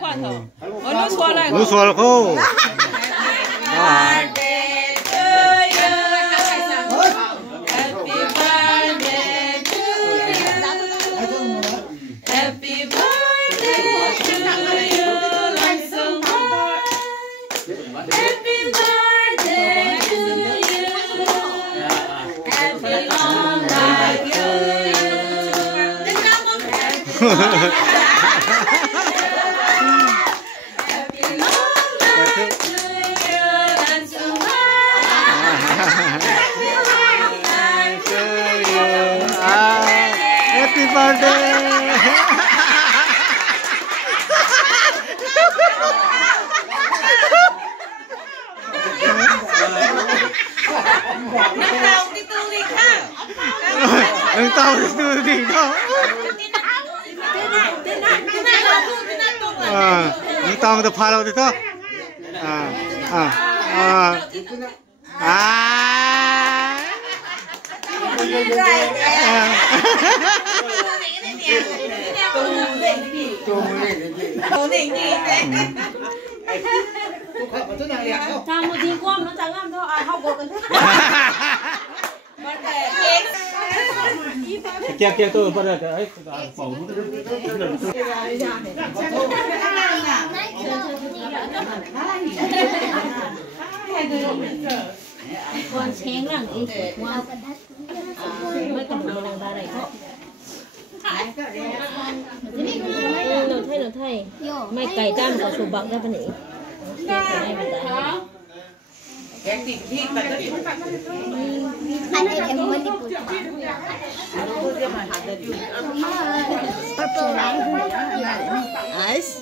khoan thổ. Ôi nó xua lại. Nó xua là khô. Happy birthday. Ang tao dito dito. Ang tao dito palaw dito. Tham một tí qua nó chẳng ăn thôi, học bộ cần Kia tôi bắt được ấy phẩu. con chén rằng đi qua mới cầm đồ làm ba này thôi nó thay mày cày trăm có sụp bạc ra bên này Em tìm thi mà nó đi anh ấy em muốn đi cùng Ice.